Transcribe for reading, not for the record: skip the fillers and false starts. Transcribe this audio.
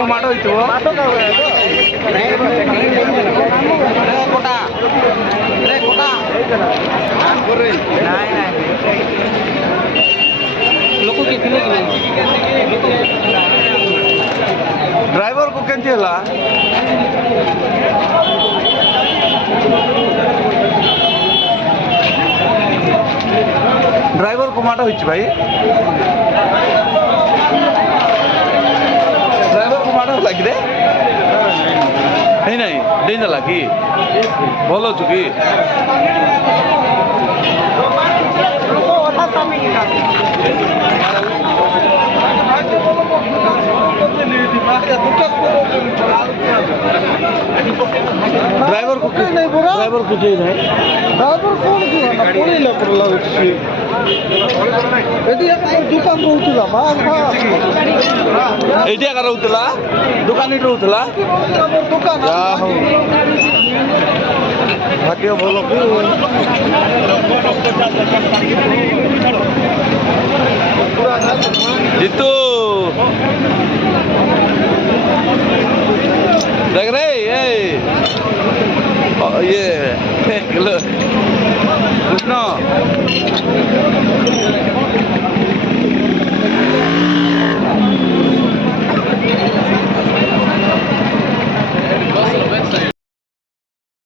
को माडो होइतो कोटा रे कोटा ନାଇଁ ନାଇଁ लोक कितने ड्राइवर को केंती हला ड्राइवर को माडो होइछ भाई ड्राइवर को माडो लागी रे नहीं नहीं डेंजर लागी भलो छु की ड्राइवर को नहीं बोला ड्राइवर को चाहिए नहीं ड्राइवर कौन की ना पुणे ले पर लागछि एटी दुकान रहउतला माल एटी का रहउतला दुकान ही रहउतला दुकान जा हो भाग्य बोलो की जीतू देख रहे ये कृष्ण